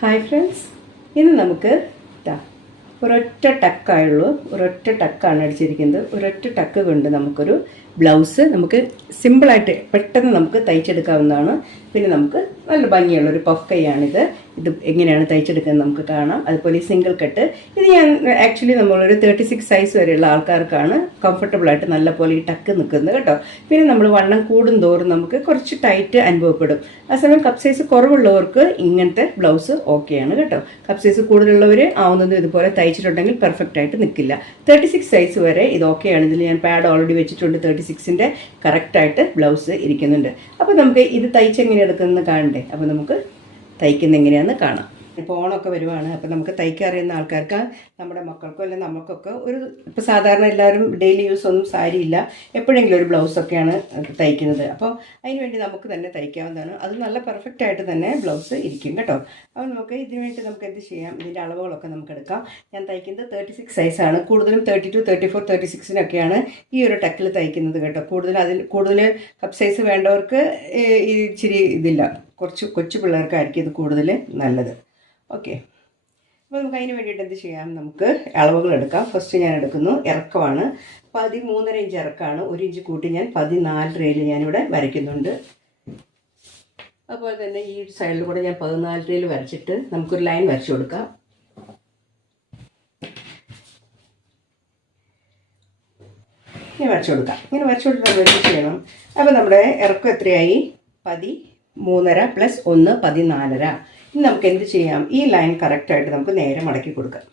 Hi friends, ഇന്ന് നമുക്ക് ഒരൊറ്റ ടക്കായുള്ളൂ. ഒരൊറ്റ ടക്കാണ് അടിച്ചിരിക്കുന്നത്. ഒരൊറ്റ ടക്ക് കൊണ്ട് നമുക്കൊരു ബ്ലൗസ് നമുക്ക് സിമ്പിളായിട്ട് പെട്ടെന്ന് നമുക്ക് തയ്ച്ചെടുക്കാവുന്നതാണ്. പിന്നെ നമുക്ക് നല്ല ഭംഗിയുള്ളൊരു പഫ് കൈയാണിത്. ഇത് എങ്ങനെയാണ് തയ്ച്ചെടുക്കുന്നത് നമുക്ക് കാണാം. അതുപോലെ ഈ സിംഗിൾ കട്ട് ഇത് ഞാൻ ആക്ച്വലി നമ്മളൊരു 36 സൈസ് വരെയുള്ള ആൾക്കാർക്കാണ് കംഫർട്ടബിളായിട്ട് നല്ല പോലെ ഈ ടക്ക് നിൽക്കുന്നത് കേട്ടോ. പിന്നെ നമ്മൾ വണ്ണം കൂടും തോറും നമുക്ക് കുറച്ച് ടൈറ്റ് അനുഭവപ്പെടും. ആ സമയം കപ്പ് സൈസ് കുറവുള്ളവർക്ക് ഇങ്ങനത്തെ ബ്ലൗസ് ഓക്കെയാണ് കേട്ടോ. കപ്പ് സൈസ് കൂടുതലുള്ളവർ ആവുന്നത് ഇതുപോലെ തയ്ച്ചിട്ടുണ്ടെങ്കിൽ പെർഫെക്റ്റ് ആയിട്ട് നിൽക്കില്ല. 36 സൈസ് വരെ ഇത് ഓക്കെയാണ്. ഇതിൽ ഞാൻ പാഡ് ഓൾറെഡി വെച്ചിട്ടുണ്ട്. 36ൻ്റെ കറക്റ്റായിട്ട് ബ്ലൗസ് ഇരിക്കുന്നുണ്ട്. അപ്പോൾ നമുക്ക് ഇത് തയ്ച്ചെങ്ങനെ എടുക്കുന്നത് കാണണ്ടേ. അപ്പോൾ നമുക്ക് തയ്ക്കുന്ന എങ്ങനെയാണെന്ന് കാണാം. ഇപ്പോൾ ഓണമൊക്കെ വരുവാണ്. അപ്പോൾ നമുക്ക് തയ്ക്കാൻ അറിയുന്ന ആൾക്കാർക്ക്, നമ്മുടെ മക്കൾക്കോ അല്ലെങ്കിൽ നമുക്കൊക്കെ ഇപ്പോൾ സാധാരണ എല്ലാവരും ഡെയിലി യൂസ് ഒന്നും സാരിയില്ല, എപ്പോഴെങ്കിലും ഒരു ബ്ലൗസൊക്കെയാണ് തയ്ക്കുന്നത്. അപ്പോൾ അതിന് വേണ്ടി നമുക്ക് തന്നെ തയ്ക്കാവുന്നതാണ്. അത് നല്ല പെർഫെക്റ്റ് ആയിട്ട് തന്നെ ബ്ലൗസ് ഇരിക്കും കേട്ടോ. അപ്പോൾ നമുക്ക് ഇതിന് വേണ്ടി നമുക്ക് എന്ത് ചെയ്യാം, ഇതിൻ്റെ അളവുകളൊക്കെ നമുക്ക് എടുക്കാം. ഞാൻ തയ്ക്കുന്നത് 36 സൈസാണ്. കൂടുതലും 32, 34, 36നൊക്കെയാണ് ഈ ഒരു ടക്കിൽ തയ്ക്കുന്നത് കേട്ടോ. കൂടുതൽ കപ്പ് സൈസ് വേണ്ടവർക്ക് ഇച്ചിരി ഇതില്ല, കുറച്ച് കൊച്ചു പിള്ളേർക്കായിരിക്കും ഇത് കൂടുതൽ നല്ലത്. ഓക്കെ, അപ്പോൾ നമുക്ക് അതിന് വേണ്ടിയിട്ട് എന്ത് ചെയ്യാം, നമുക്ക് അളവുകൾ എടുക്കാം. ഫസ്റ്റ് ഞാൻ എടുക്കുന്നു ഇറക്കമാണ്. 13.5 ഇഞ്ച് ഇറക്കമാണ്. 1 ഇഞ്ച് കൂട്ടി ഞാൻ 14 ഞാനിവിടെ വരയ്ക്കുന്നുണ്ട്. അതുപോലെ തന്നെ ഈ സൈഡിൽ കൂടെ ഞാൻ 14 വരച്ചിട്ട് നമുക്കൊരു ലൈൻ വരച്ചു കൊടുക്കാം. ഇങ്ങനെ വരച്ചു കൊടുക്കാം. ഇങ്ങനെ വരച്ചു കൊടുത്തിട്ട് എന്ത് ചെയ്യണം, അപ്പോൾ നമ്മുടെ ഇറക്കം എത്രയായി, 13.5 + 1 14.5. ഇനി നമുക്ക് എന്ത് ചെയ്യാം, ഈ ലൈൻ കറക്റ്റായിട്ട് നമുക്ക് നേരെ മടക്കി കൊടുക്കാം.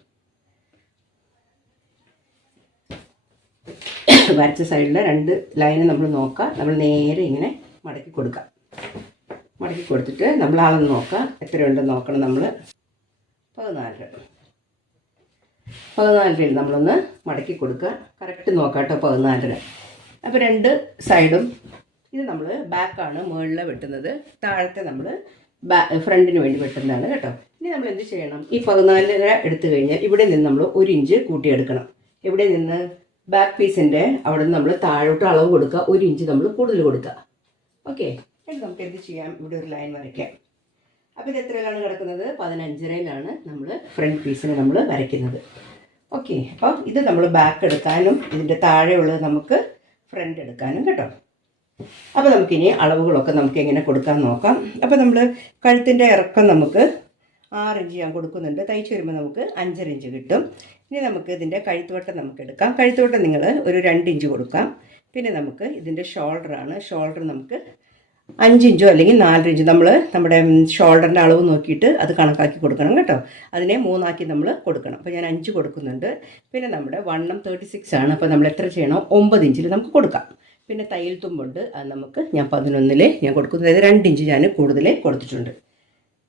വരച്ച സൈഡിലെ 2 ലൈന് നമ്മൾ നോക്കാം. നമ്മൾ നേരെ ഇങ്ങനെ മടക്കി കൊടുക്കാം. മടക്കി കൊടുത്തിട്ട് നമ്മൾ അളന്ന് നോക്കാം, എത്രയുണ്ടെന്ന് നോക്കണം. നമ്മൾ 14 നമ്മളൊന്ന് മടക്കി കൊടുക്കുക. കറക്റ്റ് നോക്കാം കേട്ടോ, 14. അപ്പോൾ 2 സൈഡും ഇത് നമ്മൾ ബാക്കാണ് മുകളിൽ വെട്ടുന്നത്, താഴത്തെ നമ്മൾ ഫ്രണ്ടിന് വേണ്ടി വെട്ടുന്നതാണ് കേട്ടോ. ഇനി നമ്മൾ എന്ത് ചെയ്യണം, ഈ 14 എടുത്തു കഴിഞ്ഞാൽ ഇവിടെ നിന്ന് നമ്മൾ 1 ഇഞ്ച് കൂട്ടിയെടുക്കണം. ഇവിടെ നിന്ന് ബാക്ക് പീസിൻ്റെ അവിടെ നിന്ന് നമ്മൾ താഴോട്ട് അളവ് കൊടുക്കുക, 1 ഇഞ്ച് നമ്മൾ കൂടുതൽ കൊടുക്കുക. ഓക്കെ, എന്നിട്ട് നമുക്ക് എന്ത് ചെയ്യാം, ഇവിടെ ഒരു ലൈൻ വരയ്ക്കാം. അപ്പോൾ ഇത് എത്രയിലാണ് കിടക്കുന്നത്, 15.5 നമ്മൾ ഫ്രണ്ട് പീസിന് നമ്മൾ വരയ്ക്കുന്നത്. ഓക്കെ, അപ്പോൾ ഇത് നമ്മൾ ബാക്ക് എടുക്കാനും ഇതിൻ്റെ താഴെയുള്ളത് നമുക്ക് ഫ്രണ്ട് എടുക്കാനും കേട്ടോ. അപ്പോൾ നമുക്കിനി അളവുകളൊക്കെ നമുക്ക് എങ്ങനെ കൊടുക്കാൻ നോക്കാം. അപ്പോൾ നമ്മൾ കഴുത്തിൻ്റെ ഇറക്കം നമുക്ക് 6 ഇഞ്ച് ഞാൻ കൊടുക്കുന്നുണ്ട്. തയ്ച്ച് വരുമ്പോൾ നമുക്ക് 5.5 ഇഞ്ച് കിട്ടും. ഇനി നമുക്ക് ഇതിൻ്റെ കഴുത്തുവട്ടം നമുക്ക് എടുക്കാം. കഴുത്തുവട്ടം നിങ്ങൾ ഒരു 2 ഇഞ്ച് കൊടുക്കാം. പിന്നെ നമുക്ക് ഇതിൻ്റെ ഷോൾഡറാണ്. ഷോൾഡർ നമുക്ക് 5 ഇഞ്ചോ അല്ലെങ്കിൽ 4 ഇഞ്ച് നമ്മുടെ ഷോൾഡറിൻ്റെ അളവ് നോക്കിയിട്ട് അത് കണക്കാക്കി കൊടുക്കണം കേട്ടോ. അതിനെ 3 ആക്കി നമ്മൾ കൊടുക്കണം. അപ്പോൾ ഞാൻ 5 കൊടുക്കുന്നുണ്ട്. പിന്നെ നമ്മുടെ വണ്ണം 36 ആണ്. അപ്പോൾ നമ്മൾ എത്ര ചെയ്യണം, 9 ഇഞ്ചിൽ നമുക്ക് കൊടുക്കാം. പിന്നെ തയ്യൽ തുമ്പുണ്ട്, അത് നമുക്ക് ഞാൻ 11 ഞാൻ കൊടുക്കുന്നത്, അതായത് 2 ഇഞ്ച് ഞാൻ കൂടുതൽ കൊടുത്തിട്ടുണ്ട്.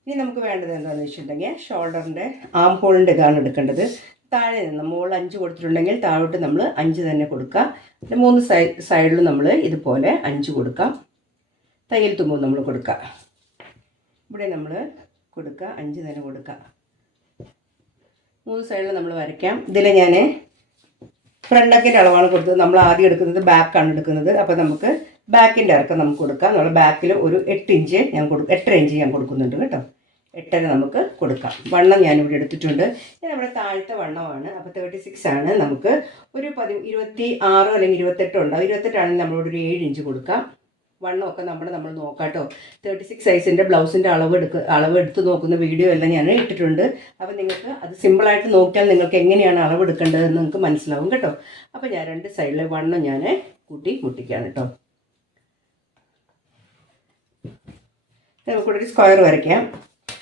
ഇനി നമുക്ക് വേണ്ടത് എന്താണെന്ന് വെച്ചിട്ടുണ്ടെങ്കിൽ ഷോൾഡറിൻ്റെ ആം ഹോളിൻ്റെ ഇതാണ് എടുക്കേണ്ടത്. താഴെ നിന്ന് മുകളിൽ 5 കൊടുത്തിട്ടുണ്ടെങ്കിൽ താഴോട്ട് നമ്മൾ 5 തന്നെ കൊടുക്കാം. പിന്നെ 3 സൈഡിലും നമ്മൾ ഇതുപോലെ 5 കൊടുക്കാം. തയ്യൽ തുമ്പും നമ്മൾ കൊടുക്കുക. ഇവിടെ നമ്മൾ കൊടുക്കുക, 5 തന്നെ കൊടുക്കുക. 3 സൈഡിൽ നമ്മൾ വരയ്ക്കാം. ഇതിൽ ഞാൻ ഫ്രണ്ടൊക്കിൻ്റെ അളവാണ് കൊടുത്തത്. നമ്മൾ ആദ്യം എടുക്കുന്നത് ബാക്കാണ് എടുക്കുന്നത്. അപ്പോൾ നമുക്ക് ബാക്കിൻ്റെ ഇറക്കം നമുക്ക് കൊടുക്കാം. നമ്മൾ ബാക്കിൽ ഒരു 8 ഇഞ്ച് ഞാൻ 8.5 ഇഞ്ച് ഞാൻ കൊടുക്കുന്നുണ്ട് കേട്ടോ. 8.5 നമുക്ക് കൊടുക്കാം. വണ്ണം ഞാനിവിടെ എടുത്തിട്ടുണ്ട്. ഇത് നമ്മുടെ താഴത്തെ വണ്ണമാണ്. അപ്പോൾ 36 ആണ്. നമുക്ക് ഒരു 26 അല്ലെങ്കിൽ 28 ഉണ്ടാവും. 28 ആണെങ്കിൽ നമ്മളോട് ഒരു 7 ഇഞ്ച് കൊടുക്കാം. വണ്ണമൊക്കെ നമ്മൾ നോക്കാം കേട്ടോ. 36 സൈസിൻ്റെ ബ്ലൗസിൻ്റെ അളവ് എടുത്ത് നോക്കുന്ന വീഡിയോ എല്ലാം ഞാൻ ഇട്ടിട്ടുണ്ട്. അപ്പോൾ നിങ്ങൾക്ക് അത് സിമ്പിളായിട്ട് നോക്കിയാൽ നിങ്ങൾക്ക് എങ്ങനെയാണ് അളവ് എടുക്കേണ്ടതെന്ന് നിങ്ങൾക്ക് മനസ്സിലാവും കേട്ടോ. അപ്പോൾ ഞാൻ 2 സൈഡിലെ വണ്ണം ഞാൻ കൂട്ടി മുട്ടിക്കുകയാണ് കേട്ടോ. നമുക്കിവിടെ ഒരു സ്ക്വയർ വരയ്ക്കാം.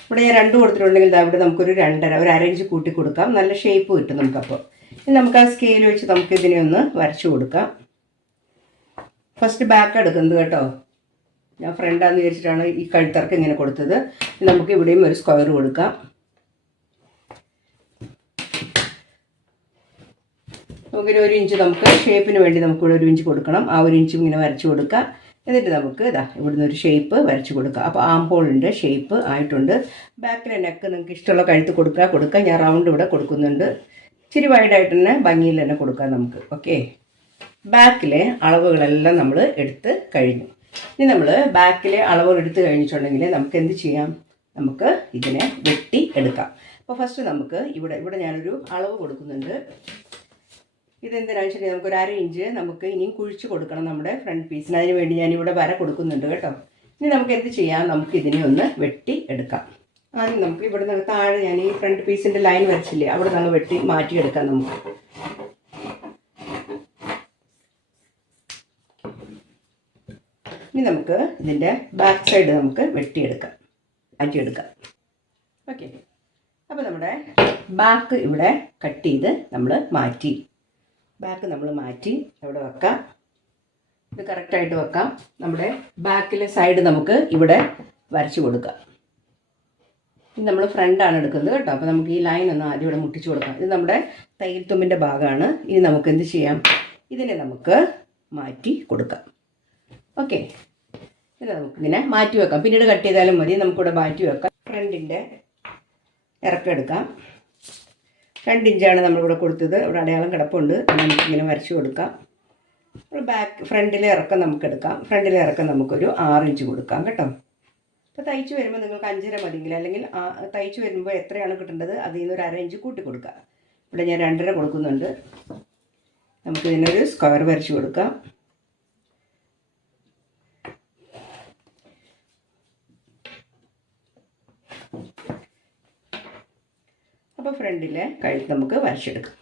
ഇവിടെ ഞാൻ 2 കൊടുത്തിട്ടുണ്ടെങ്കിൽ ഇവിടെ നമുക്കൊരു 2.5 ഒരു 1/2 ഇഞ്ച് കൂട്ടി കൊടുക്കാം. നല്ല ഷേപ്പ് കിട്ടും നമുക്കപ്പോൾ. ഇനി നമുക്ക് ആ സ്കെയിൽ വെച്ച് നമുക്ക് ഇതിനെ ഒന്ന് വരച്ചു കൊടുക്കാം. ഫസ്റ്റ് ബാക്ക് എടുക്കുന്നത് കേട്ടോ. ഞാൻ ഫ്രണ്ടാന്ന് വിചാരിച്ചിട്ടാണ് ഈ കഴുത്തിറക്കം ഇങ്ങനെ കൊടുത്തത്. നമുക്ക് ഇവിടെയും ഒരു സ്ക്വയർ കൊടുക്കാം. നമുക്കൊരു 1 ഇഞ്ച് നമുക്ക് ഷേപ്പിന് വേണ്ടി നമുക്കിവിടെ 1 ഇഞ്ച് കൊടുക്കണം. ആ 1 ഇഞ്ചും ഇങ്ങനെ വരച്ചു കൊടുക്കാം. എന്നിട്ട് നമുക്ക് ഇവിടുന്ന് ഒരു ഷേപ്പ് വരച്ചു കൊടുക്കാം. അപ്പോൾ ആം ഹോളിൻ്റെ ഷേപ്പ് ആയിട്ടുണ്ട്. ബാക്കിലെ നെക്ക് നിങ്ങൾക്ക് ഇഷ്ടമുള്ള കഴുത്ത് കൊടുക്കാം. ഞാൻ റൗണ്ട് ഇവിടെ കൊടുക്കുന്നുണ്ട്. ഇച്ചിരി വൈഡായിട്ട് തന്നെ ഭംഗിയിൽ തന്നെ കൊടുക്കാം നമുക്ക്. ഓക്കെ, ബാക്കിലെ അളവുകളെല്ലാം നമ്മൾ എടുത്ത് കഴിഞ്ഞു. ഇനി നമ്മൾ ബാക്കിലെ അളവുകൾ എടുത്ത് കഴിഞ്ഞിട്ടുണ്ടെങ്കിൽ നമുക്ക് എന്ത് ചെയ്യാം, നമുക്ക് ഇതിനെ വെട്ടി എടുക്കാം. അപ്പോൾ ഫസ്റ്റ് നമുക്ക് ഇവിടെ ഞാനൊരു അളവ് കൊടുക്കുന്നുണ്ട്. ഇതെന്തിനാണെന്ന് വെച്ചിട്ടുണ്ടെങ്കിൽ നമുക്കൊരു 1/2 ഇഞ്ച് നമുക്ക് ഇനിയും കുഴിച്ച് കൊടുക്കണം നമ്മുടെ ഫ്രണ്ട് പീസിന്. അതിന് വേണ്ടി ഞാനിവിടെ വര കൊടുക്കുന്നുണ്ട് കേട്ടോ. ഇനി നമുക്ക് എന്ത് ചെയ്യാം, നമുക്ക് ഇതിനെ ഒന്ന് വെട്ടി എടുക്കാം. ആദ്യം നമുക്ക് ഇവിടെ നിന്ന് താഴെ ഞാൻ ഈ ഫ്രണ്ട് പീസിൻ്റെ ലൈൻ വരച്ചില്ലേ, അവിടെ നിന്ന് വെട്ടി മാറ്റിയെടുക്കാം നമുക്ക്. ഇനി നമുക്ക് ഇതിൻ്റെ ബാക്ക് സൈഡ് നമുക്ക് മാറ്റിയെടുക്കാം. ഓക്കെ, അപ്പോൾ നമ്മുടെ ബാക്ക് ഇവിടെ കട്ട് ചെയ്ത് നമ്മൾ മാറ്റി. അവിടെ വെക്കാം. ഇത് കറക്റ്റായിട്ട് വെക്കാം. നമ്മുടെ ബാക്കിലെ സൈഡ് നമുക്ക് ഇവിടെ വരച്ചു കൊടുക്കാം. ഇത് നമ്മൾ ഫ്രണ്ടാണ് എടുക്കുന്നത് കേട്ടോ. അപ്പോൾ നമുക്ക് ഈ ലൈൻ ഒന്ന് ആദ്യം ഇവിടെ മുട്ടിച്ച് കൊടുക്കാം. ഇത് നമ്മുടെ തയ്യൽ തുമ്പിൻ്റെ ഭാഗമാണ്. ഇനി നമുക്ക് എന്ത് ചെയ്യാം, ഇതിനെ നമുക്ക് മാറ്റി കൊടുക്കാം. ഓക്കെ, ഇത് നമുക്കിങ്ങനെ മാറ്റി വെക്കാം. പിന്നീട് കട്ട് ചെയ്താലും മതി. നമുക്കിവിടെ മാറ്റി വെക്കാം. ഫ്രണ്ടിൻ്റെ ഇറക്കം എടുക്കാം. 2 ഇഞ്ചാണ് നമ്മളിവിടെ കൊടുത്തത്. ഇവിടെ അടയാളം കിടപ്പുണ്ട്. നമുക്കിങ്ങനെ വരച്ചു കൊടുക്കാം. ഫ്രണ്ടിലെ ഇറക്കം നമുക്കെടുക്കാം. ഫ്രണ്ടിലെ ഇറക്കം നമുക്കൊരു 6 ഇഞ്ച് കൊടുക്കാം കേട്ടോ. അപ്പോൾ തയ്ച്ച് വരുമ്പോൾ നിങ്ങൾക്ക് 5.5 മതിയെങ്കിൽ, അല്ലെങ്കിൽ തയ്ച്ച് വരുമ്പോൾ എത്രയാണ് കിട്ടേണ്ടത് അതിൽ നിന്ന് ഒരു 1/2 ഇഞ്ച് കൂട്ടി കൊടുക്കുക. ഇവിടെ ഞാൻ 2.5 കൊടുക്കുന്നുണ്ട്. നമുക്കിതിനൊരു സ്ക്വയർ വരച്ചു കൊടുക്കാം. അപ്പോൾ ഫ്രണ്ടിലെ കഴുത്ത് നമുക്ക് വരച്ചെടുക്കാം.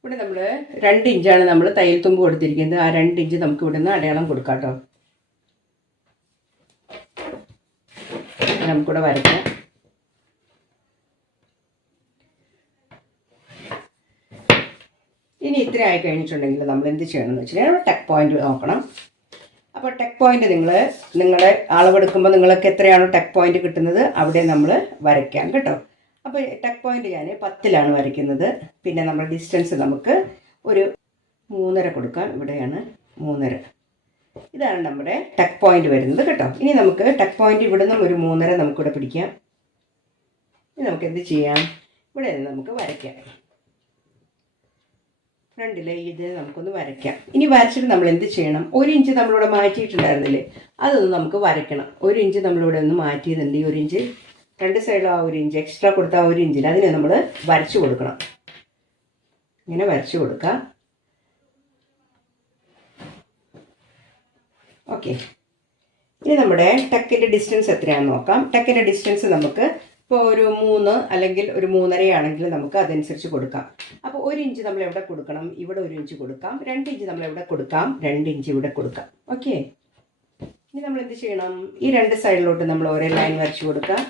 ഇവിടെ നമ്മൾ 2 ഇഞ്ചാണ് നമ്മൾ തയ്യൽ തുമ്പ് കൊടുത്തിരിക്കുന്നത്. ആ 2 ഇഞ്ച് നമുക്ക് ഇവിടെ നിന്ന് അടയാളം കൊടുക്കാം കേട്ടോ. നമുക്കിവിടെ വരയ്ക്കാം. ഇനി ഇത്ര ആയി കഴിഞ്ഞിട്ടുണ്ടെങ്കിൽ നമ്മൾ എന്ത് ചെയ്യണമെന്ന് വെച്ചിട്ടുണ്ടെങ്കിൽ ടെക്ക് പോയിന്റ് നോക്കണം. അപ്പോൾ ടെക്ക് പോയിന്റ് നിങ്ങളെ അളവെടുക്കുമ്പോൾ നിങ്ങൾക്ക് എത്രയാണോ ടെക്ക് പോയിന്റ് കിട്ടുന്നത് അവിടെ നമ്മൾ വരയ്ക്കാം കേട്ടോ. അപ്പോൾ ടെക്ക് പോയിന്റ് ഞാൻ 10ലാണ് വരയ്ക്കുന്നത്. പിന്നെ നമ്മുടെ ഡിസ്റ്റൻസ് നമുക്ക് ഒരു 3.5 കൊടുക്കാം. ഇവിടെയാണ് 3.5. ഇതാണ് നമ്മുടെ ടെക്ക് പോയിന്റ് വരുന്നത് കേട്ടോ. ഇനി നമുക്ക് ടെക്ക് പോയിന്റ് ഇവിടെ നിന്നും ഒരു 3.5 നമുക്കിവിടെ പിടിക്കാം. ഇനി നമുക്ക് എന്ത് ചെയ്യാം, ഇവിടെ നമുക്ക് വരയ്ക്കാം. ഫ്രണ്ടിലെ ഇത് നമുക്കൊന്ന് വരയ്ക്കാം. ഇനി വരച്ചിട്ട് നമ്മൾ എന്ത് ചെയ്യണം, 1 ഇഞ്ച് നമ്മളിവിടെ മാറ്റിയിട്ടുണ്ടായിരുന്നില്ലേ, അതൊന്ന് നമുക്ക് വരയ്ക്കണം. 1 ഇഞ്ച് നമ്മളിവിടെ ഒന്ന് മാറ്റിയതുണ്ട്. ഈ 1 ഇഞ്ച് 2 സൈഡിലും ആ 1 ഇഞ്ച് എക്സ്ട്രാ കൊടുത്ത ആ 1 ഇഞ്ചിൽ അതിനെ നമ്മൾ വരച്ചു കൊടുക്കണം. ഇങ്ങനെ വരച്ചു കൊടുക്കാം. ഓക്കെ, ഇനി നമ്മുടെ ടെക്കിൻ്റെ ഡിസ്റ്റൻസ് എത്രയാണെന്ന് നോക്കാം. ടെക്കിൻ്റെ ഡിസ്റ്റൻസ് നമുക്ക് ഇപ്പോൾ ഒരു 3 അല്ലെങ്കിൽ ഒരു 3.5 ആണെങ്കിൽ നമുക്ക് അതനുസരിച്ച് കൊടുക്കാം. അപ്പോൾ 1 ഇഞ്ച് നമ്മൾ എവിടെ കൊടുക്കണം, ഇവിടെ 1 ഇഞ്ച് കൊടുക്കാം. 2 ഇഞ്ച് നമ്മൾ എവിടെ കൊടുക്കാം, 2 ഇഞ്ച് ഇവിടെ കൊടുക്കാം. ഓക്കെ, ഇനി നമ്മൾ എന്ത് ചെയ്യണം, ഈ 2 സൈഡിലോട്ട് നമ്മൾ ഒരേ ലൈൻ വരച്ചു കൊടുക്കാം.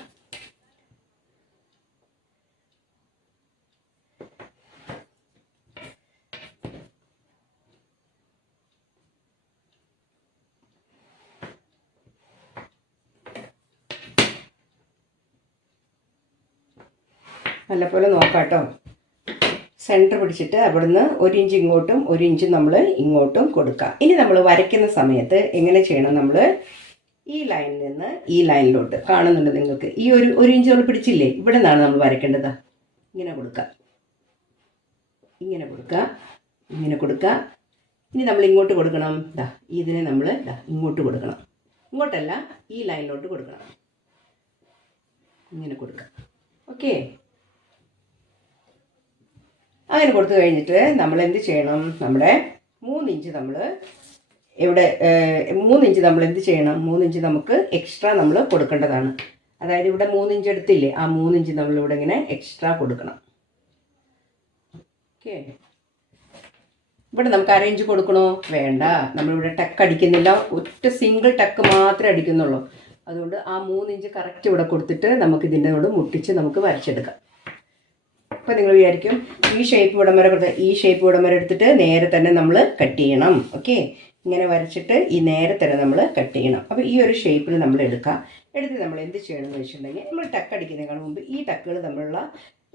നല്ലപോലെ നോക്കാം കേട്ടോ. സെൻറ്റർ പിടിച്ചിട്ട് അവിടുന്ന് 1 ഇഞ്ച് ഇങ്ങോട്ടും 1 ഇഞ്ച് നമ്മൾ ഇങ്ങോട്ടും കൊടുക്കാം. ഇനി നമ്മൾ വരയ്ക്കുന്ന സമയത്ത് എങ്ങനെ ചെയ്യണം, നമ്മൾ ഈ ലൈനിൽ നിന്ന് ഈ ലൈനിലോട്ട് കാണുന്നുണ്ട് നിങ്ങൾക്ക്, ഈ 1 ഇഞ്ച് നമ്മൾ പിടിച്ചില്ലേ, ഇവിടെ നിന്നാണ് നമ്മൾ വരയ്ക്കേണ്ടത്. ഇങ്ങനെ കൊടുക്കുക, ഇങ്ങനെ കൊടുക്കുക, ഇങ്ങനെ കൊടുക്കുക. ഇനി നമ്മൾ ഇങ്ങോട്ട് കൊടുക്കണം. ഇതിനെ നമ്മൾ ഇങ്ങോട്ട് കൊടുക്കണം. ഇങ്ങോട്ടല്ല, ഈ ലൈനിലോട്ട് കൊടുക്കണം. ഇങ്ങനെ കൊടുക്കുക. ഓക്കെ, അങ്ങനെ കൊടുത്തു കഴിഞ്ഞിട്ട് നമ്മൾ എന്ത് ചെയ്യണം, നമ്മുടെ 3 ഇഞ്ച് നമ്മൾ ഇവിടെ 3 ഇഞ്ച് നമ്മൾ എന്ത് ചെയ്യണം, 3 ഇഞ്ച് നമുക്ക് എക്സ്ട്രാ നമ്മൾ കൊടുക്കേണ്ടതാണ്. അതായത് ഇവിടെ 3 ഇഞ്ച് എടുത്തില്ലേ, ആ 3 ഇഞ്ച് നമ്മളിവിടെ ഇങ്ങനെ എക്സ്ട്രാ കൊടുക്കണം. ഓക്കെ, ഇവിടെ നമുക്ക് 1/2 ഇഞ്ച് കൊടുക്കണോ, വേണ്ട. നമ്മളിവിടെ ടക്ക് അടിക്കുന്നില്ല, ഒറ്റ സിംഗിൾ ടക്ക് മാത്രമേ അടിക്കുന്നുള്ളൂ. അതുകൊണ്ട് ആ 3 ഇഞ്ച് കറക്റ്റ് ഇവിടെ കൊടുത്തിട്ട് നമുക്ക് ഇതിൻ്റെ കൂടെ മുട്ടിച്ച് നമുക്ക് വരച്ചെടുക്കാം. അപ്പോൾ നിങ്ങൾ വിചാരിക്കും ഈ ഷേപ്പ് ഇവിടം വരെ കൊടുത്താൽ, ഈ ഷേപ്പ് ഇവിടം വരെ എടുത്തിട്ട് നേരെ തന്നെ നമ്മൾ കട്ട് ചെയ്യണം. ഓക്കെ, ഇങ്ങനെ വരച്ചിട്ട് ഈ നേരെ തന്നെ നമ്മൾ കട്ട് ചെയ്യണം. അപ്പോൾ ഈ ഒരു ഷേപ്പിൽ നമ്മൾ എടുക്കാം. എടുത്ത് നമ്മൾ എന്ത് ചെയ്യണം എന്ന് വെച്ചിട്ടുണ്ടെങ്കിൽ, നമ്മൾ ടക്ക് അടിക്കുന്നതിനേക്കാൾ മുമ്പ് ഈ ടക്കുകൾ തമ്മിലുള്ള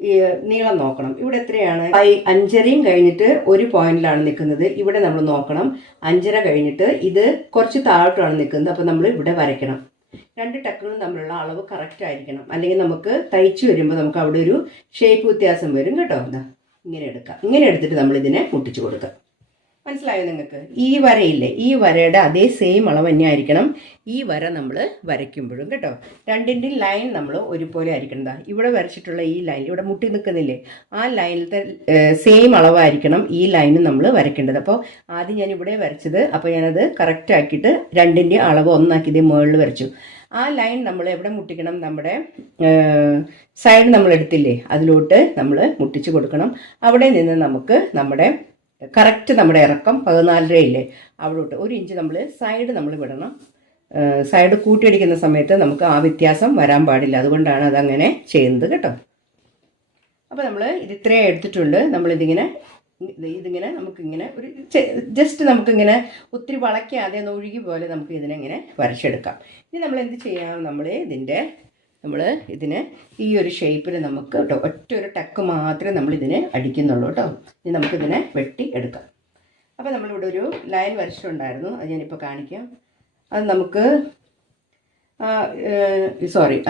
ഈ നീളം നോക്കണം. ഇവിടെ എത്രയാണ്, 5.5 കഴിഞ്ഞിട്ട് ഒരു പോയിന്റിലാണ് നിൽക്കുന്നത്. ഇവിടെ നമ്മൾ നോക്കണം 5.5 കഴിഞ്ഞിട്ട് ഇത് കുറച്ച് താഴോട്ടാണ് നിൽക്കുന്നത്. അപ്പോൾ നമ്മൾ ഇവിടെ വരയ്ക്കണം. 2 ടക്കുകളും തമ്മിലുള്ള അളവ് കറക്റ്റ് ആയിരിക്കണം. അല്ലെങ്കിൽ നമുക്ക് തയ്ച്ച് വരുമ്പോൾ നമുക്ക് അവിടെ ഒരു ഷേപ്പ് വ്യത്യാസം വരും കേട്ടോ. ഇങ്ങനെ എടുക്കാം. ഇങ്ങനെ എടുത്തിട്ട് നമ്മൾ ഇതിനെ മുട്ടിച്ച് കൊടുക്കാം. മനസ്സിലായോ നിങ്ങൾക്ക്? ഈ വരയില്ലേ, ഈ വരയുടെ അതേ സെയിം അളവ് തന്നെ ആയിരിക്കണം ഈ വര നമ്മൾ വരയ്ക്കുമ്പോഴും കേട്ടോ. രണ്ടിൻ്റെയും ലൈൻ നമ്മൾ ഒരുപോലെ ആയിരിക്കണം. ഇവിടെ വരച്ചിട്ടുള്ള ഈ ലൈൻ ഇവിടെ മുട്ടി നിൽക്കുന്നില്ലേ, ആ ലൈനിലത്തെ സെയിം അളവായിരിക്കണം ഈ ലൈനും നമ്മൾ വരയ്ക്കേണ്ടത്. അപ്പോൾ ആദ്യം ഞാൻ ഇവിടെ വരച്ചത്, അപ്പോൾ ഞാനത് കറക്റ്റ് ആക്കിയിട്ട് രണ്ടിൻ്റെ അളവ് ഒന്നാക്കി ഇതേ മുകളിൽ വരച്ചു. ആ ലൈൻ നമ്മൾ എവിടെ മുട്ടിക്കണം, നമ്മുടെ സൈഡ് നമ്മൾ എടുത്തില്ലേ അതിലോട്ട് നമ്മൾ മുട്ടിച്ച് കൊടുക്കണം. അവിടെ നിന്ന് നമുക്ക് നമ്മുടെ കറക്റ്റ് നമ്മുടെ ഇറക്കം 14.5 ഇല്ലേ അവിടോട്ട് 1 ഇഞ്ച് നമ്മൾ സൈഡ് നമ്മൾ വിടണം. സൈഡ് കൂട്ടിയടിക്കുന്ന സമയത്ത് നമുക്ക് ആ വ്യത്യാസം വരാൻ പാടില്ല, അതുകൊണ്ടാണ് അതങ്ങനെ ചെയ്യുന്നത് കേട്ടോ. അപ്പോൾ നമ്മൾ ഇത് ഇത്രയും എടുത്തിട്ടുണ്ട്. നമ്മളിതിങ്ങനെ നമുക്കിങ്ങനെ ഒരു ജസ്റ്റ് നമുക്കിങ്ങനെ ഒത്തിരി വളയ്ക്കാതെ ഒഴുകി പോലെ നമുക്ക് ഇതിനെങ്ങനെ വരച്ചെടുക്കാം. ഇനി നമ്മൾ എന്ത് ചെയ്യാം, നമ്മൾ ഇതിന് ഈ ഒരു ഷേപ്പിൽ നമുക്ക് കേട്ടോ ഒറ്റ ഒരു ടക്ക് മാത്രമേ നമ്മളിതിനെ അടിക്കുന്നുള്ളൂ കേട്ടോ. ഇനി നമുക്കിതിനെ വെട്ടി എടുക്കാം. അപ്പോൾ നമ്മളിവിടെ ഒരു ലൈൻ വരച്ചിട്ടുണ്ടായിരുന്നു, അത് ഞാനിപ്പോൾ കാണിക്കാം. അത് നമുക്ക്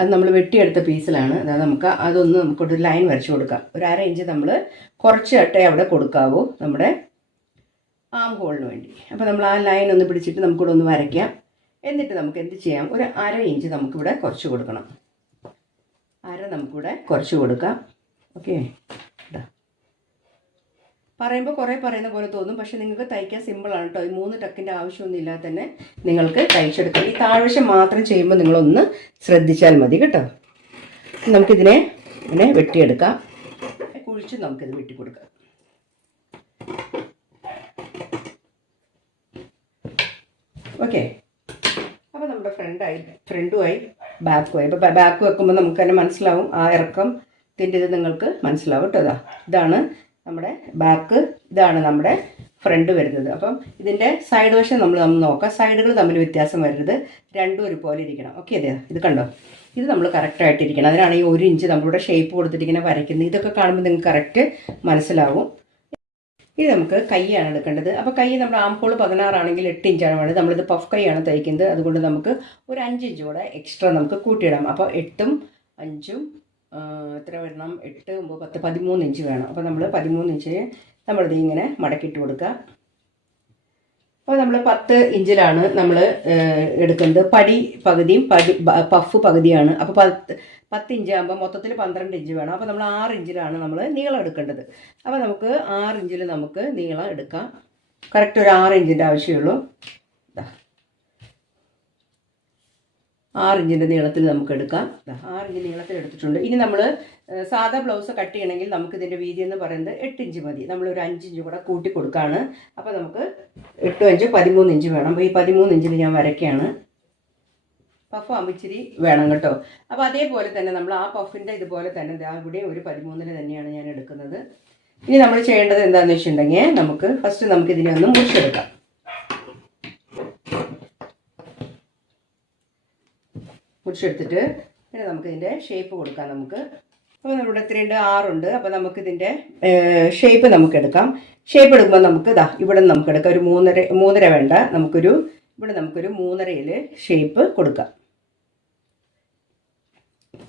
അത് നമ്മൾ വെട്ടിയെടുത്ത പീസിലാണ്. അതായത് നമുക്കൊരു ലൈൻ വരച്ചു കൊടുക്കാം. ഒരു 1/2 ഇഞ്ച് നമ്മൾ കുറച്ച് അട്ടേ അവിടെ കൊടുക്കാവൂ നമ്മുടെ ആം ഹോളിന് വേണ്ടി. അപ്പോൾ നമ്മൾ ആ ലൈൻ ഒന്ന് പിടിച്ചിട്ട് നമുക്കിവിടെ ഒന്ന് വരയ്ക്കാം. എന്നിട്ട് നമുക്ക് എന്ത് ചെയ്യാം, ഒരു 1/2 ഇഞ്ച് നമുക്കിവിടെ കുറച്ച് കൊടുക്കണം. നമുക്കിവിടെ കുറച്ച് കൊടുക്കാം. ഓക്കെ, പറയുമ്പോൾ കുറേ പറയുന്ന പോലെ തോന്നും, പക്ഷെ നിങ്ങൾക്ക് തയ്ക്കാൻ സിമ്പിളാണ് കേട്ടോ. ഈ 3 ടക്കിൻ്റെ ആവശ്യമൊന്നും ഇല്ലാതെ തന്നെ നിങ്ങൾക്ക് തയ്ച്ചെടുക്കാം. ഈ താഴ്വശം മാത്രം ചെയ്യുമ്പോൾ നിങ്ങളൊന്ന് ശ്രദ്ധിച്ചാൽ മതി കേട്ടോ. നമുക്കിതിനെ ഇങ്ങനെ വെട്ടിയെടുക്കാം. കുഴിച്ച് നമുക്കിത് വെട്ടിക്കൊടുക്കാം. ഓക്കെ, അപ്പോൾ നമ്മുടെ ഫ്രണ്ടുമായി ബാക്കുമായി. ഇപ്പോൾ ബാക്ക് വെക്കുമ്പോൾ നമുക്ക് തന്നെ മനസ്സിലാവും ആ ഇറക്കത്തിൻ്റെ ഇത് നിങ്ങൾക്ക് മനസ്സിലാവും കേട്ടോ. ഇതാണ് നമ്മുടെ ബാക്ക്, ഇതാണ് നമ്മുടെ ഫ്രണ്ട് വരുന്നത്. അപ്പം ഇതിൻ്റെ സൈഡ് വശം നമ്മൾ നോക്കാം. സൈഡുകൾ തമ്മിൽ വ്യത്യാസം വരരുത്, രണ്ടും ഒരുപോലെ ഇരിക്കണം. ഓക്കെ, അതെ, ഇത് കണ്ടോ, ഇത് നമ്മൾ കറക്റ്റായിട്ടിരിക്കണം. അതിനാണ് ഈ 1 ഇഞ്ച് നമ്മളിവിടെ ഷേപ്പ് കൊടുത്തിട്ട് ഇങ്ങനെ വരയ്ക്കുന്നത്. ഇതൊക്കെ കാണുമ്പോൾ നിങ്ങൾക്ക് കറക്റ്റ് മനസ്സിലാവും. ഇത് നമുക്ക് കൈയാണ് എടുക്കേണ്ടത്. അപ്പോൾ കൈ നമ്മുടെ ആം ഹോൾ 16 ആണെങ്കിൽ 8 ഇഞ്ചാണ് വേണ്ടത്. നമ്മളിത് പഫ് കൈയാണ് തയ്ക്കുന്നത്, അതുകൊണ്ട് നമുക്ക് ഒരു 5 ഇഞ്ച് കൂടെ എക്സ്ട്രാ നമുക്ക് കൂട്ടിയിടാം. അപ്പോൾ 8ഉം 5ഉം എത്ര വരണം, 8, 9, 10, 13 ഇഞ്ച് വേണം. അപ്പോൾ നമ്മൾ 13 ഇഞ്ച് നമ്മളിത് ഇങ്ങനെ മടക്കിയിട്ട് കൊടുക്കുക. അപ്പോൾ നമ്മൾ 10 ഇഞ്ചിലാണ് നമ്മൾ എടുക്കുന്നത്. പടി പകുതിയും പഫ് പകുതിയാണ്. അപ്പോൾ 10 ഇഞ്ച് ആകുമ്പോൾ മൊത്തത്തിൽ 12 ഇഞ്ച് വേണം. അപ്പോൾ നമ്മൾ 6 ഇഞ്ചിലാണ് നമ്മൾ നീളം എടുക്കേണ്ടത്. അപ്പോൾ നമുക്ക് 6 ഇഞ്ചിൽ നമുക്ക് നീളം എടുക്കാം. കറക്റ്റ് ഒരു 6 ഇഞ്ചിൻ്റെ ആവശ്യമുള്ളൂ. 6 ഇഞ്ചിൻ്റെ നീളത്തിൽ നമുക്ക് എടുക്കാം. 6 ഇഞ്ച് നീളത്തിൽ എടുത്തിട്ടുണ്ട്. ഇനി നമ്മൾ സാധാ ബ്ലൗസ് കട്ട് ചെയ്യണമെങ്കിൽ നമുക്കിതിൻ്റെ വീതി എന്ന് പറയുന്നത് 8 ഇഞ്ച് മതി. നമ്മളൊരു 5 ഇഞ്ച് കൂടെ കൂട്ടി കൊടുക്കുകയാണ്. അപ്പോൾ നമുക്ക് 8, 5, 13 ഇഞ്ച് വേണം. അപ്പോൾ ഈ 13 ഇഞ്ചിൽ ഞാൻ വരയ്ക്കുകയാണ്. പഫ് ആകുമ്പോൾ ഇച്ചിരി വേണം കേട്ടോ. അപ്പോൾ അതേപോലെ തന്നെ നമ്മൾ ആ പഫിൻ്റെ ഇതുപോലെ തന്നെ ഇവിടെ ഒരു 13 തന്നെയാണ് ഞാൻ എടുക്കുന്നത്. ഇനി നമ്മൾ ചെയ്യേണ്ടത് എന്താണെന്ന് വെച്ചിട്ടുണ്ടെങ്കിൽ നമുക്ക് ഇതിനെ ഒന്ന് മുറിച്ചെടുക്കാം. മുറിച്ചെടുത്തിട്ട് പിന്നെ നമുക്കിതിൻ്റെ ഷേപ്പ് കൊടുക്കാം. അപ്പോൾ നമ്മുടെ 6 ഉണ്ട്. അപ്പോൾ നമുക്കിതിൻ്റെ ഷേപ്പ് നമുക്കെടുക്കാം. ഷേപ്പ് എടുക്കുമ്പോൾ നമുക്ക് ഇവിടെ നമുക്കെടുക്കാം. ഒരു 3.5 വേണ്ട, ഇവിടെ നമുക്കൊരു 3.5-യിൽ ഷേപ്പ് കൊടുക്കാം.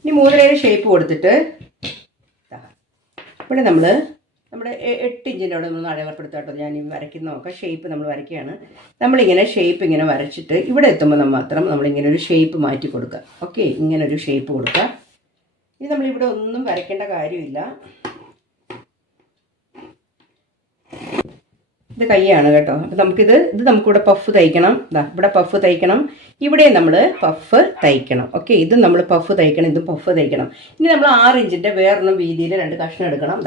ഇനി 3.5 ഷേപ്പ് കൊടുത്തിട്ട് ഇവിടെ നമ്മുടെ 8 ഇഞ്ചിൻ്റെ അവിടെ നമ്മൾ അടയാളപ്പെടുത്താട്ടോ. ഞാൻ ഈ വരയ്ക്കുന്ന നോക്കാം. ഷേപ്പ് നമ്മൾ വരയ്ക്കുകയാണ്. നമ്മളിങ്ങനെ ഷേപ്പ് ഇങ്ങനെ വരച്ചിട്ട് ഇവിടെ എത്തുമ്പോൾ മാത്രം നമ്മളിങ്ങനെ ഒരു ഷേപ്പ് മാറ്റി കൊടുക്കുക. ഓക്കെ, ഇങ്ങനെ ഒരു ഷേപ്പ് കൊടുക്കുക. ഇനി നമ്മളിവിടെ ഒന്നും വരയ്ക്കേണ്ട കാര്യമില്ല. ഇത് കൈയാണ് കേട്ടോ. അപ്പോൾ നമുക്കിവിടെ പഫ് തയ്ക്കണം. ഇവിടെ പഫ് തയ്ക്കണം, ഇവിടെ നമ്മൾ പഫ് തയ്ക്കണം. ഓക്കെ, ഇതും നമ്മൾ പഫ് തയ്ക്കണം, ഇതും പഫ് തയ്ക്കണം. ഇനി നമ്മൾ 6 ഇഞ്ചിൻ്റെ വേറൊന്നും വീതിയിൽ 2 കഷ്ണം എടുക്കണം.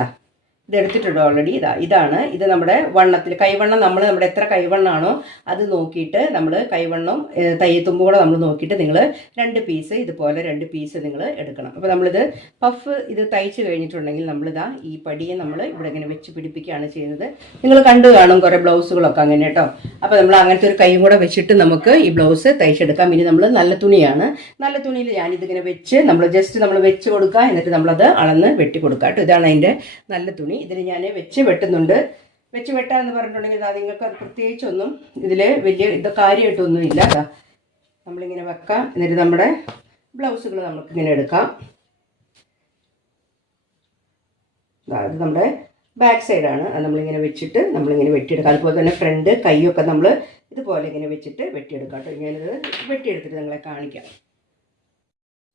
ഇതെടുത്തിട്ടുണ്ട് ഓൾറെഡി. ഇതാണ് ഇത് നമ്മുടെ വണ്ണത്തിൽ കൈവണ്ണം നമ്മുടെ എത്ര കൈവണ്ണമാണോ അത് നോക്കിയിട്ട് നമ്മൾ കൈവണ്ണം തയ്യത്തുമ്പ് കൂടെ നമ്മൾ നോക്കിയിട്ട് നിങ്ങൾ 2 പീസ് ഇതുപോലെ 2 പീസ് നിങ്ങൾ എടുക്കണം. അപ്പോൾ നമ്മളിത് പഫ് ഇത് തയ്ച്ച് കഴിഞ്ഞിട്ടുണ്ടെങ്കിൽ ഈ പടിയെ നമ്മൾ ഇവിടെ ഇങ്ങനെ വെച്ച് പിടിപ്പിക്കുകയാണ് ചെയ്യുന്നത്. നിങ്ങൾ കണ്ടു കാണും കുറേ ബ്ലൗസുകളൊക്കെ അങ്ങനെ കേട്ടോ. അപ്പോൾ നമ്മൾ അങ്ങനത്തെ ഒരു കൈയും കൂടെ വെച്ചിട്ട് നമുക്ക് ഈ ബ്ലൗസ് തയ്ച്ചെടുക്കാം. ഇനി നമ്മൾ നല്ല തുണിയാണ്. നല്ല തുണിയിൽ ഞാനിതിങ്ങനെ വെച്ച് നമ്മൾ വെച്ച് കൊടുക്കുക, എന്നിട്ട് നമ്മളത് അളന്ന് വെട്ടി കൊടുക്കുക കേട്ടോ. ഇതാണ് അതിൻ്റെ നല്ല തുണി. ഇതിന് ഞാൻ വെച്ച് വെട്ടുന്നുണ്ട്. വെച്ച് വെട്ടാന്ന് പറഞ്ഞിട്ടുണ്ടെങ്കിൽ നിങ്ങൾക്ക് അത് പ്രത്യേകിച്ചൊന്നും ഇതിൽ വലിയ കാര്യമായിട്ടൊന്നുമില്ല. നമ്മളിങ്ങനെ വെക്കാം. എന്നിട്ട് നമ്മുടെ ബ്ലൗസുകൾ നമുക്കിങ്ങനെ എടുക്കാം. ഇത് നമ്മുടെ ബാക്ക് സൈഡാണ് അത് നമ്മളിങ്ങനെ വെച്ചിട്ട് നമ്മളിങ്ങനെ വെട്ടിയെടുക്കുക. അതുപോലെ തന്നെ ഫ്രണ്ട് കൈയൊക്കെ നമ്മൾ ഇതുപോലെ ഇങ്ങനെ വെച്ചിട്ട് വെട്ടിയെടുക്കാം കേട്ടോ. ഞാനിത് വെട്ടിയെടുത്തിട്ട് നിങ്ങളെ കാണിക്കാം.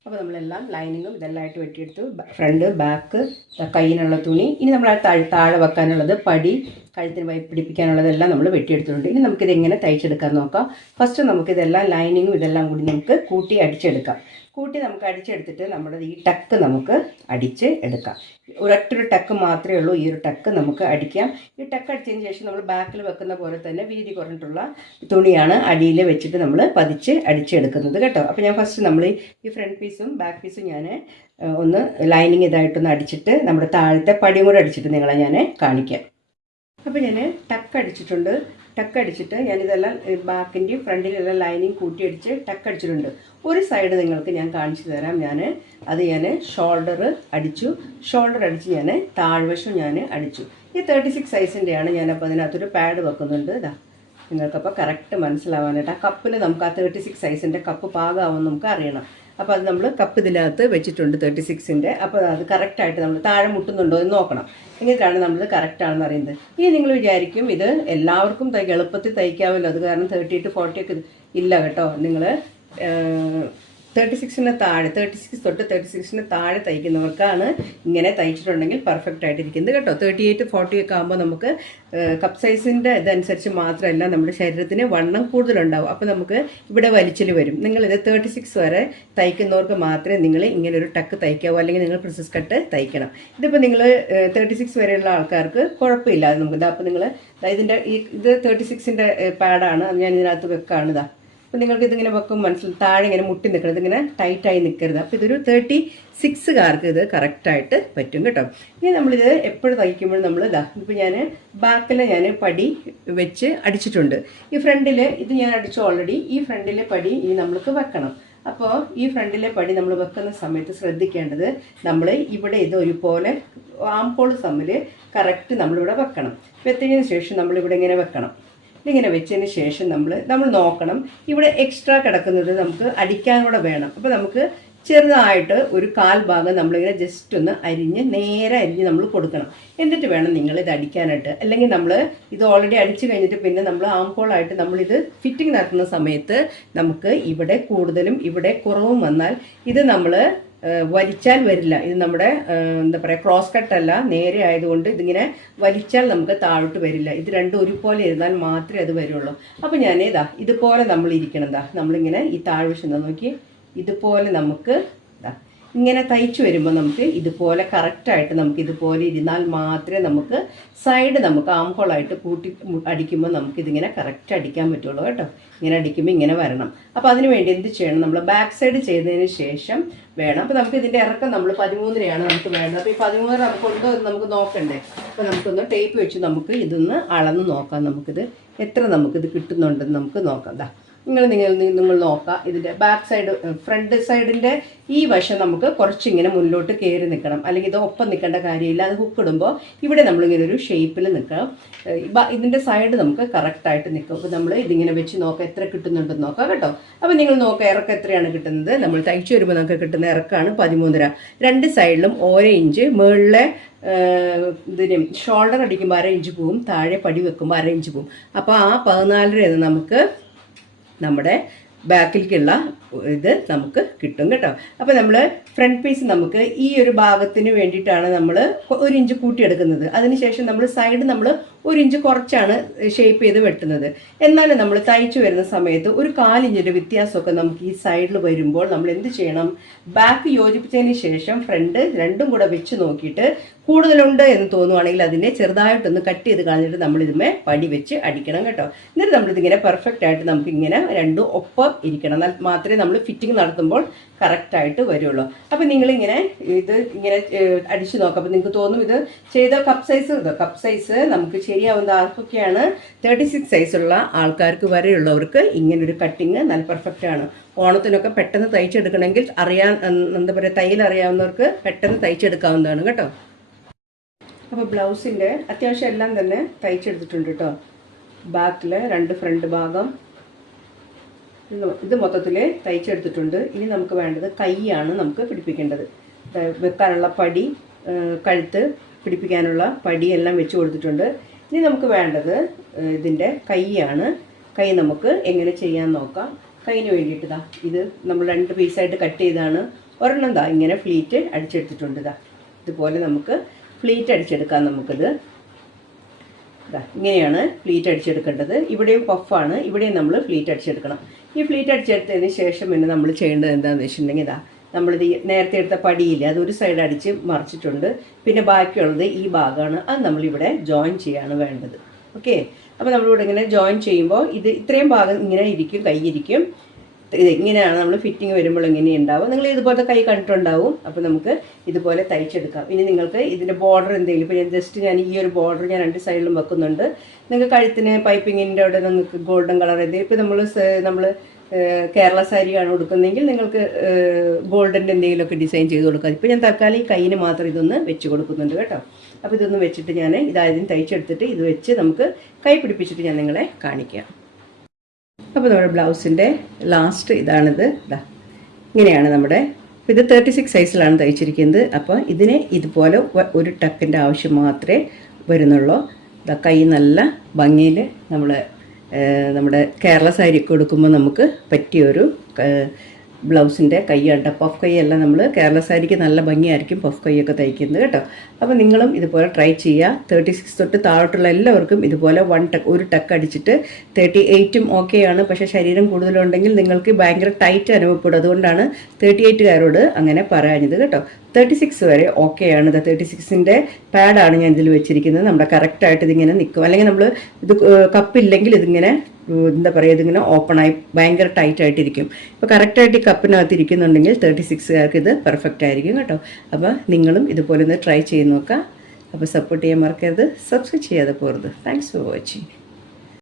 അപ്പോൾ നമ്മളെല്ലാം ലൈനിങ്ങും ഇതെല്ലാം ആയിട്ട് വെട്ടിയെടുത്തു. ഫ്രണ്ട് ബാക്ക് കയ്യിനുള്ള തുണി, ഇനി നമ്മൾ താഴെ വെക്കാനുള്ളത് പടി, കഴുത്തിന് പിടിപ്പിക്കാനുള്ളതെല്ലാം നമ്മൾ വെട്ടിയെടുത്തിട്ടുണ്ട്. ഇനി നമുക്കിത് എങ്ങനെ തയ്ച്ചെടുക്കാൻ നോക്കാം. ഫസ്റ്റ് നമുക്കിതെല്ലാം ലൈനിങ്ങും ഇതെല്ലാം കൂടി നമുക്ക് കൂട്ടി അടിച്ചെടുക്കാം. കൂട്ടി നമുക്ക് അടിച്ചെടുത്തിട്ട് നമ്മുടെ ഈ ടക്ക് നമുക്ക് അടിച്ച് എടുക്കാം. ഒരൊറ്റൊരു ടക്ക് മാത്രമേ ഉള്ളൂ. ഈ ഒരു ടക്ക് നമുക്ക് അടിക്കാം. ഈ ടക്ക് അടിച്ചതിന് ശേഷം നമ്മൾ ബാക്കിൽ വെക്കുന്ന പോലെ തന്നെ വീതി കുറഞ്ഞിട്ടുള്ള തുണിയാണ് അടിയിൽ വെച്ചിട്ട് നമ്മൾ പതിച്ച് അടിച്ചെടുക്കുന്നത് കേട്ടോ. അപ്പോൾ ഞാൻ ഫസ്റ്റ് നമ്മൾ ഈ ഫ്രണ്ട് പീസും ബാക്ക് പീസും ഞാൻ ഒന്ന് ലൈനിങ് ഇതായിട്ടൊന്ന് അടിച്ചിട്ട് നമ്മുടെ താഴത്തെ പടിയും കൂടെ അടിച്ചിട്ട് നിങ്ങളെ ഞാൻ കാണിക്കാം. അപ്പോൾ ഞാൻ ടക്ക് അടിച്ചിട്ടുണ്ട്. ടക്ക് അടിച്ചിട്ട് ഞാനിതെല്ലാം ബാക്കിൻ്റെയും ഫ്രണ്ടിലെല്ലാം ലൈനിങ് കൂട്ടിയടിച്ച് ടക്ക് അടിച്ചിട്ടുണ്ട്. ഒരു സൈഡ് നിങ്ങൾക്ക് ഞാൻ കാണിച്ചു തരാം. ഞാൻ ഷോൾഡർ അടിച്ചു. ഷോൾഡർ അടിച്ച് ഞാൻ താഴ്വശം ഞാൻ അടിച്ചു. ഈ 36 സൈസിൻ്റെയാണ് ഞാനപ്പോൾ അതിനകത്തൊരു പാഡ് വെക്കുന്നുണ്ട്. ഇതാ നിങ്ങൾക്കപ്പോൾ കറക്റ്റ് മനസ്സിലാവാനായിട്ട് ആ കപ്പിൽ നമുക്ക് ആ 36 സൈസിൻ്റെ കപ്പ് പാകമാവുമെന്ന് നമുക്ക് അറിയണം. അപ്പോൾ അത് നമ്മൾ കപ്പ് ഇതിനകത്ത് വെച്ചിട്ടുണ്ട് 36ൻ്റെ. അപ്പോൾ അത് കറക്റ്റായിട്ട് നമ്മൾ താഴെ മുട്ടുന്നുണ്ടോ എന്ന് നോക്കണം. എന്നിട്ടാണ് നമ്മൾ കറക്റ്റാണെന്ന് അറിയുന്നത്. ഇനി നിങ്ങൾ വിചാരിക്കും ഇത് എല്ലാവർക്കും എളുപ്പത്തിൽ തയ്ക്കാമല്ലോ, അത് കാരണം 30 to 40 ഒക്കെ ഇല്ല കേട്ടോ. നിങ്ങൾ 36ന് താഴെ 36 തൊട്ട് 36ന് താഴെ തയ്ക്കുന്നവർക്കാണ് ഇങ്ങനെ തയ്ച്ചിട്ടുണ്ടെങ്കിൽ പെർഫെക്റ്റ് ആയിട്ടിരിക്കുന്നത് കേട്ടോ. 38 40 ഒക്കെ ആകുമ്പോൾ നമുക്ക് കപ്പ് സൈസിൻ്റെ ഇതനുസരിച്ച് മാത്രമല്ല നമ്മുടെ ശരീരത്തിന് വണ്ണം കൂടുതലുണ്ടാവും. അപ്പോൾ നമുക്ക് ഇവിടെ വലിച്ചിൽ വരും. നിങ്ങളിത് 36 വരെ തയ്ക്കുന്നവർക്ക് മാത്രമേ നിങ്ങൾ ഇങ്ങനെ ഒരു ടക്ക് തയ്ക്കാവൂ, അല്ലെങ്കിൽ നിങ്ങൾ പ്രിൻസസ് കട്ട് തയ്ക്കണം. ഇതിപ്പോൾ നിങ്ങൾ 36 വരെയുള്ള ആൾക്കാർക്ക് കുഴപ്പമില്ല. അത് നമുക്ക് അപ്പോൾ നിങ്ങൾ ഇതിൻ്റെ ഇത് 36ൻ്റെ പാഡാണ്. ഞാൻ ഇതിനകത്ത് വെക്കാണ്. ഇതാ അപ്പോൾ നിങ്ങൾക്ക് ഇതിങ്ങനെ വെക്കും മനസ്സിൽ താഴെ ഇങ്ങനെ മുട്ടി നിൽക്കരുത്, ഇതിങ്ങനെ ടൈറ്റായി നിൽക്കരുത്. അപ്പോൾ ഇതൊരു 36കാർക്ക് ഇത് കറക്റ്റായിട്ട് പറ്റും കേട്ടോ. ഇനി നമ്മളിത് എപ്പോഴും തയ്ക്കുമ്പോൾ നമ്മൾ ഇപ്പോൾ ഞാൻ ബാക്കിൽ ഞാൻ പടി വെച്ച് അടിച്ചിട്ടുണ്ട്. ഈ ഫ്രണ്ടിൽ ഇത് ഞാൻ അടിച്ചു ഓൾറെഡി. ഈ ഫ്രണ്ടിലെ പടി ഇനി നമ്മൾക്ക് വെക്കണം. അപ്പോൾ ഈ ഫ്രണ്ടിലെ പടി നമ്മൾ വെക്കുന്ന സമയത്ത് ശ്രദ്ധിക്കേണ്ടത് നമ്മൾ ഇവിടെ ഇത് ഒരുപോലെ ആംപോൾ തമ്മിൽ കറക്റ്റ് നമ്മളിവിടെ വെക്കണം. വെച്ചതിന് ശേഷം നമ്മളിവിടെ ഇങ്ങനെ വെക്കണം. ഇതിങ്ങനെ വെച്ചതിന് ശേഷം നമ്മൾ നോക്കണം ഇവിടെ എക്സ്ട്രാ കിടക്കുന്നത് നമുക്ക് അടിക്കാനൂടെ വേണം. അപ്പോൾ നമുക്ക് ചെറുതായിട്ട് ഒരു കാൽ ഭാഗം നമ്മളിങ്ങനെ ജസ്റ്റ് ഒന്ന് നേരെ അരിഞ്ഞ് നമ്മൾ കൊടുക്കണം. എന്നിട്ട് വേണം നിങ്ങളിത് അടിക്കാനായിട്ട്. അല്ലെങ്കിൽ നമ്മൾ ഇത് ഓൾറെഡി അടിച്ചു കഴിഞ്ഞിട്ട് പിന്നെ നമ്മൾ ആംപോളായിട്ട് നമ്മളിത് ഫിറ്റിംഗ് നടത്തുന്ന സമയത്ത് നമുക്ക് ഇവിടെ കൂടുതലും ഇവിടെ കുറവും വന്നാൽ ഇത് നമ്മൾ വലിച്ചാൽ വരില്ല. ഇത് നമ്മുടെ എന്താ പറയുക ക്രോസ് കട്ടല്ല, നേരെ ആയതുകൊണ്ട് ഇതിങ്ങനെ വലിച്ചാൽ നമുക്ക് താഴോട്ട് വരില്ല. ഇത് രണ്ടും ഒരുപോലെ ഇരുന്നാൽ മാത്രമേ അത് വരുള്ളൂ. അപ്പോൾ ഞാനേതാ ഇതുപോലെ നമ്മൾ ഇരിക്കണം. നമ്മളിങ്ങനെ ഈ താഴ്വശം നോക്കി ഇതുപോലെ നമുക്ക് ഇങ്ങനെ തയ്ച്ചു വരുമ്പോൾ നമുക്ക് ഇതുപോലെ കറക്റ്റായിട്ട് നമുക്ക് ഇതുപോലെ ഇരുന്നാൽ മാത്രമേ നമുക്ക് സൈഡ് നമുക്ക് ആംഹോളായിട്ട് കൂട്ടി അടിക്കുമ്പോൾ നമുക്കിതിങ്ങനെ കറക്റ്റ് അടിക്കാൻ പറ്റുള്ളൂ കേട്ടോ. ഇങ്ങനെ അടിക്കുമ്പോൾ ഇങ്ങനെ വരണം. അപ്പോൾ അതിന് വേണ്ടി എന്ത് ചെയ്യണം, നമ്മൾ ബാക്ക് സൈഡ് ചെയ്തതിന് ശേഷം വേണം. അപ്പോൾ നമുക്ക് ഇതിൻ്റെ ഇറക്കം നമ്മൾ 13 നമുക്ക് വേണ്ടത്. അപ്പോൾ ഈ 13 നമുക്കുണ്ടോ എന്ന് നമുക്ക് നോക്കണ്ടേ. അപ്പോൾ നമുക്കൊന്ന് ടേപ്പ് വെച്ച് നമുക്ക് ഇതൊന്ന് അളന്ന് നോക്കാം. നമുക്കിത് എത്ര നമുക്കിത് കിട്ടുന്നുണ്ടെന്ന് നമുക്ക് നോക്കാം. നിങ്ങൾ നോക്കുക. ഇതിൻ്റെ ബാക്ക് സൈഡ് ഫ്രണ്ട് സൈഡിൻ്റെ ഈ വശം നമുക്ക് കുറച്ചിങ്ങനെ മുന്നോട്ട് കയറി നിൽക്കണം, അല്ലെങ്കിൽ ഇത് ഒപ്പം നിൽക്കേണ്ട കാര്യമില്ല. അത് ഹുക്കിടുമ്പോൾ ഇവിടെ നമ്മളിങ്ങനെ ഒരു ഷേപ്പിൽ നിൽക്കണം. ഇതിൻ്റെ സൈഡ് നമുക്ക് കറക്റ്റായിട്ട് നിൽക്കും. അപ്പോൾ നമ്മൾ ഇതിങ്ങനെ വെച്ച് നോക്കാം എത്ര കിട്ടുന്നുണ്ടെന്ന് നോക്കാം കേട്ടോ. അപ്പോൾ നിങ്ങൾ നോക്കുക ഇറക്കം എത്രയാണ് കിട്ടുന്നത്. നമ്മൾ തയ്ച്ചു വരുമ്പോൾ നമുക്ക് കിട്ടുന്ന ഇറക്കമാണ് 13. രണ്ട് സൈഡിലും ഓരോ ഇഞ്ച്, മുകളിലെ ഇതിന് ഷോൾഡർ അടിക്കുമ്പോൾ 1/2 ഇഞ്ച് പോവും, താഴെ പടി വെക്കുമ്പോൾ 1/2 ഇഞ്ച് പോവും. അപ്പോൾ ആ 14 നമുക്ക് നമ്മുടെ ബാക്കിലേക്കുള്ള ഇത് നമുക്ക് കിട്ടും കേട്ടോ. അപ്പോൾ നമ്മൾ ഫ്രണ്ട് പീസ് നമുക്ക് ഈ ഒരു ഭാഗത്തിന് വേണ്ടിയിട്ടാണ് നമ്മൾ 1 ഇഞ്ച് കൂട്ടിയെടുക്കുന്നത്. അതിനുശേഷം നമ്മൾ സൈഡ് നമ്മൾ 1 ഇഞ്ച് കുറച്ചാണ് ഷേപ്പ് ചെയ്ത് വെട്ടുന്നത്. എന്നാലും നമ്മൾ തയ്ച്ചു വരുന്ന സമയത്ത് ഒരു 1/4 ഇഞ്ചിൻ്റെ വ്യത്യാസമൊക്കെ നമുക്ക് ഈ സൈഡിൽ വരുമ്പോൾ നമ്മൾ എന്ത് ചെയ്യണം, ബാക്ക് യോജിപ്പിച്ചതിന് ശേഷം ഫ്രണ്ട് രണ്ടും കൂടെ വെച്ച് നോക്കിയിട്ട് കൂടുതലുണ്ട് എന്ന് തോന്നുവാണെങ്കിൽ അതിനെ ചെറുതായിട്ടൊന്ന് കട്ട് ചെയ്ത് കളഞ്ഞിട്ട് നമ്മൾ ഇതിന്മേ പടി വെച്ച് അടിക്കണം കേട്ടോ. എന്നിട്ട് നമ്മളിതിങ്ങനെ പെർഫെക്റ്റ് ആയിട്ട് നമുക്കിങ്ങനെ രണ്ടും ഒപ്പം ഇരിക്കണം. എന്നാൽ മാത്രമേ നമ്മൾ ഫിറ്റിംഗ് നടത്തുമ്പോൾ കറക്റ്റായിട്ട് വരുള്ളൂ. അപ്പോൾ നിങ്ങളിങ്ങനെ ഇത് ഇങ്ങനെ അടിച്ചു നോക്കാം. അപ്പോൾ നിങ്ങൾക്ക് തോന്നും ഇത് ചെയ്ത കപ്പ് സൈസ് നമുക്ക് ശരിയാവുന്ന ആർക്കൊക്കെയാണ് 36 സൈസുള്ള ആൾക്കാർക്ക് വരെയുള്ളവർക്ക് ഇങ്ങനൊരു കട്ടിങ് നല്ല പെർഫെക്റ്റ് ആണ്. ഓണത്തിനൊക്കെ പെട്ടെന്ന് തയ്ച്ചെടുക്കണമെങ്കിൽ എന്താ പറയുക തയ്യൽ അറിയാവുന്നവർക്ക് പെട്ടെന്ന് തയ്ച്ചെടുക്കാവുന്നതാണ് കേട്ടോ. അപ്പോൾ ബ്ലൗസിൻ്റെ അത്യാവശ്യം എല്ലാം തന്നെ തയ്ച്ചെടുത്തിട്ടുണ്ട് കേട്ടോ. ബാക്കിൽ 2 ഫ്രണ്ട് ഭാഗം ഇത് മൊത്തത്തിൽ തയ്ച്ചെടുത്തിട്ടുണ്ട്. ഇനി നമുക്ക് വേണ്ടത് കൈയാണ് നമുക്ക് പിടിപ്പിക്കേണ്ടത്. വെക്കാനുള്ള പടി, കഴുത്ത്, പിടിപ്പിക്കാനുള്ള പടിയെല്ലാം വെച്ച് കൊടുത്തിട്ടുണ്ട്. ഇനി നമുക്ക് വേണ്ടത് ഇതിൻ്റെ കൈയാണ്. കൈ നമുക്ക് എങ്ങനെ ചെയ്യാൻ നോക്കാം. കൈന് വേണ്ടിയിട്ട് ഇത് നമ്മൾ 2 പീസായിട്ട് കട്ട് ചെയ്താണ്. ഒരെണ്ണം ഇങ്ങനെ ഫ്ലീറ്റ് അടിച്ചെടുത്തിട്ടുണ്ട്. ഇതുപോലെ നമുക്ക് ഫ്ലീറ്റ് അടിച്ചെടുക്കാം. നമുക്കിത് ഇങ്ങനെയാണ് ഫ്ലീറ്റ് അടിച്ചെടുക്കേണ്ടത്. ഇവിടെയും പഫാണ്, ഇവിടെയും നമ്മൾ ഫ്ലീറ്റ് അടിച്ചെടുക്കണം. ഈ ഫ്ലീറ്റ് അടിച്ചെടുത്തതിന് ശേഷം പിന്നെ നമ്മൾ ചെയ്യേണ്ടത് എന്താണെന്ന് വെച്ചിട്ടുണ്ടെങ്കിൽ നമ്മളിത് നേരത്തെ എടുത്ത പടിയില്ല, അതൊരു സൈഡ് അടിച്ച് മറിച്ചിട്ടുണ്ട്. പിന്നെ ബാക്കിയുള്ളത് ഈ ഭാഗമാണ്, അത് നമ്മളിവിടെ ജോയിൻ ചെയ്യാണ് വേണ്ടത്. ഓക്കെ, അപ്പോൾ നമ്മളിവിടെ ഇങ്ങനെ ജോയിൻ ചെയ്യുമ്പോൾ ഇത്രയും ഭാഗം ഇങ്ങനെ ഇരിക്കും, കൈ ഇരിക്കും. ഇങ്ങനെയാണ് നമ്മൾ ഫിറ്റിങ് വരുമ്പോൾ ഇങ്ങനെ ഉണ്ടാവും. നിങ്ങൾ ഇതുപോലത്തെ കൈ കണ്ടിട്ടുണ്ടാവും. അപ്പോൾ നമുക്ക് ഇതുപോലെ തയ്ച്ചെടുക്കാം. ഇനി നിങ്ങൾക്ക് ഇതിൻ്റെ ബോർഡർ എന്തെങ്കിലും, ഇപ്പോൾ ഞാൻ ഈ ഒരു ബോർഡർ ഞാൻ 2 സൈഡിലും വെക്കുന്നുണ്ട്. നിങ്ങൾക്ക് കഴുത്തിന് പൈപ്പിങ്ങിൻ്റെ അവിടെ നിങ്ങൾക്ക് ഗോൾഡൻ കളർ എന്തെങ്കിലും, ഇപ്പോൾ നമ്മൾ കേരള സാരിയാണ് കൊടുക്കുന്നതെങ്കിൽ നിങ്ങൾക്ക് ഗോൾഡൻ്റെ എന്തെങ്കിലുമൊക്കെ ഡിസൈൻ ചെയ്ത് കൊടുക്കാം. ഇപ്പോൾ ഞാൻ തൽക്കാലം ഈ കൈയിന് മാത്രം ഇതൊന്ന് വെച്ച് കൊടുക്കുന്നുണ്ട് കേട്ടോ. അപ്പോൾ ഇതൊന്ന് വെച്ചിട്ട് ഞാൻ ഇതാദ്യം തയ്ച്ചെടുത്തിട്ട് ഇത് വെച്ച് നമുക്ക് കൈ പിടിപ്പിച്ചിട്ട് ഞാൻ നിങ്ങളെ കാണിക്കാം. അപ്പോൾ നമ്മുടെ ബ്ലൗസിൻ്റെ ലാസ്റ്റ് ഇതാണിത്. ഇങ്ങനെയാണ് നമ്മുടെ, ഇത് 36 സൈസിലാണ് തയ്ച്ചിരിക്കുന്നത്. അപ്പോൾ ഇതിന് ഇതുപോലെ ഒരു ടക്കിൻ്റെ ആവശ്യം മാത്രമേ വരുന്നുള്ളൂ. കൈ നല്ല ഭംഗിയിൽ നമ്മുടെ കേരള സാരിയൊക്കെ കൊടുക്കുമ്പോൾ നമുക്ക് പറ്റിയൊരു ബ്ലൗസിൻ്റെ കൈയാണ്. പഫ് കൈയല്ല, നമ്മൾ കേരള സാരിക്ക് നല്ല ഭംഗിയായിരിക്കും പഫ് കൈയൊക്കെ തയ്ക്കുന്നത് കേട്ടോ. അപ്പോൾ നിങ്ങളും ഇതുപോലെ ട്രൈ ചെയ്യുക. 36 തൊട്ട് താഴോട്ടുള്ള എല്ലാവർക്കും ഇതുപോലെ ഒരു ടക്ക് അടിച്ചിട്ട് 38ഉം ഓക്കെയാണ്. പക്ഷേ ശരീരം കൂടുതലുണ്ടെങ്കിൽ നിങ്ങൾക്ക് ഭയങ്കര ടൈറ്റ് അനുഭവപ്പെടും. അതുകൊണ്ടാണ് 38കാരോട് അങ്ങനെ പറയാഞ്ഞത് കേട്ടോ. 36 വരെ ഓക്കെയാണ്. 36ൻ്റെ പാഡാണ് ഞാൻ ഇതിൽ വെച്ചിരിക്കുന്നത്. നമ്മുടെ കറക്റ്റായിട്ട് ഇതിങ്ങനെ നിൽക്കും. അല്ലെങ്കിൽ നമ്മൾ ഇത് കപ്പില്ലെങ്കിൽ ഇതിങ്ങനെ എന്താ പറയുക, ഇതിങ്ങനെ ഓപ്പണായി ഭയങ്കര ടൈറ്റായിട്ടിരിക്കും. ഇപ്പോൾ കറക്റ്റായിട്ട് ഈ കപ്പിനകത്ത് ഇരിക്കുന്നുണ്ടെങ്കിൽ 36കാർക്ക് ഇത് പെർഫെക്റ്റ് ആയിരിക്കും കേട്ടോ. അപ്പോൾ നിങ്ങളും ഇതുപോലെ ഒന്ന് ട്രൈ ചെയ്ത് നോക്കാം. അപ്പോൾ സപ്പോർട്ട് ചെയ്യാൻ മറക്കരുത്, സബ്സ്ക്രൈബ് ചെയ്യാതെ പോകരുത്. Thanks for watching.